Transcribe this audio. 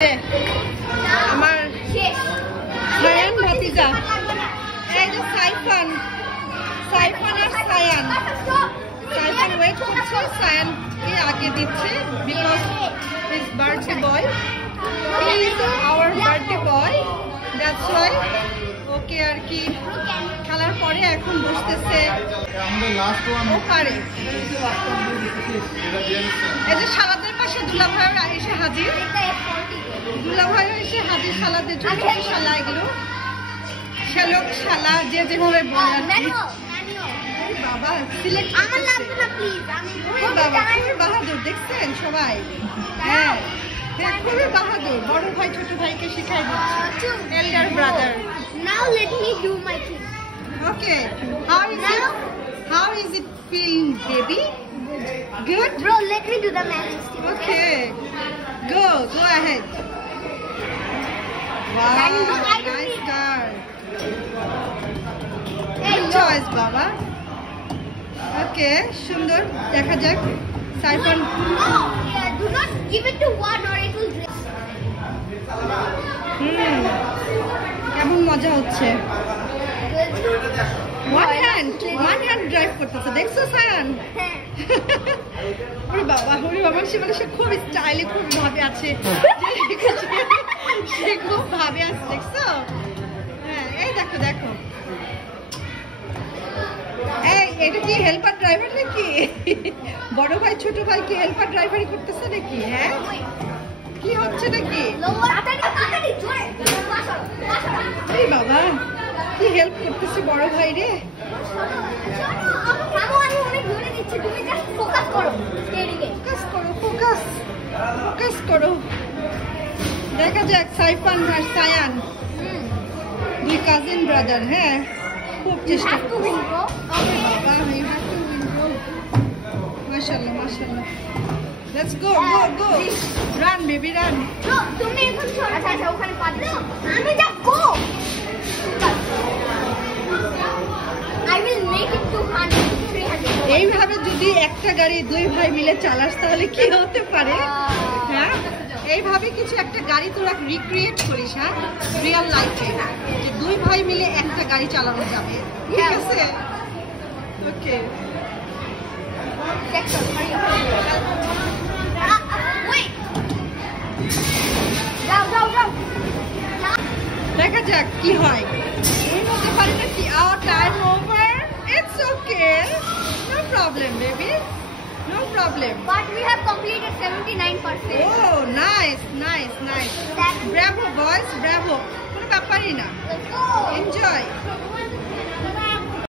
আমার সায়ান ভাতিজা এই যে সাইফান আর সায়ান ওয়েট করছে, সায়ান কে আগে দিচ্ছে because his birthday boy, he is our birthday boy, that's why okay আর কি খেলার পরে এখন বসতেছে ওপারে। এই যে সালাদের পাশে দুলাভাইয়ের এসে হাজির, দুলাভাইও এসে হাজির সালাদের ছোট ছোট শালা, এগুলো শ্যালক শালা যে যেভাবে বলেন। বাবা সিলেক্ট আমার লাগবে না প্লিজ, আমি বাবা খুবই বাহাদুর দেখছেন সবাই। হ্যাঁ খুবই বাহাদুর, বড় ভাই ছোট ভাইকে শিখাই দিচ্ছে, elder brother. Now let me do my thing. Okay, how is it feeling, baby? Good? Bro, let me do the magic stick. Okay, go ahead. Wow, nice car. Good choice, Baba. Okay, সুন্দর, দেখা যাক Saifan. No, do not give it to one or it will drift. কেমন মজা হচ্ছে। One hand drive করতেছে, দেখছো সায়ান? ওরে বাবা সে মানে সে খুব স্টাইলে খুব ভাবে আছে, সে খুব ভাবে আছে, দেখছো? হ্যাঁ এই দেখো এটা কি হেল্পার ড্রাইভার নাকি? বড় ভাই ছোট ভাই কি হেল্পার ড্রাইভারি করতেছে নাকি? হ্যাঁ কি হচ্ছে নাকি? এই বাবা কি হেল্প করতেছে বড় ভাই রে। ফোকাস করো। দেখা যাক সাইফান আর সায়ান দুই কাজিন ব্রাদার। হ্যাঁ খুব চেষ্টা করো বাবা, মাশাআল্লাহ Let's go. Run, baby, run. No, তুমি এখন চলো। আচ্ছা ওখানে পা দাও। আমি যাব go. I will make it to 100-300. এইভাবে যদি একটা গাড়ি দুই ভাই মিলে চালাস তাহলে কি হতে পারে? হ্যাঁ এইভাবে কিছু একটা গাড়ি তোরা রিক্রিয়েট করিস, হ্যাঁ রিয়েল লাইফে, যে দুই ভাই মিলে একটা গাড়ি চালানো যাবে, ঠিক আছে? ওকে দেখা যাক কি হয়। হতে পারে নাকি our time over? It's okay, no problem baby, no problem. But we have completed 79%. Oh nice. Bravo boys, bravo, কোনো ব্যাপারই না, enjoy.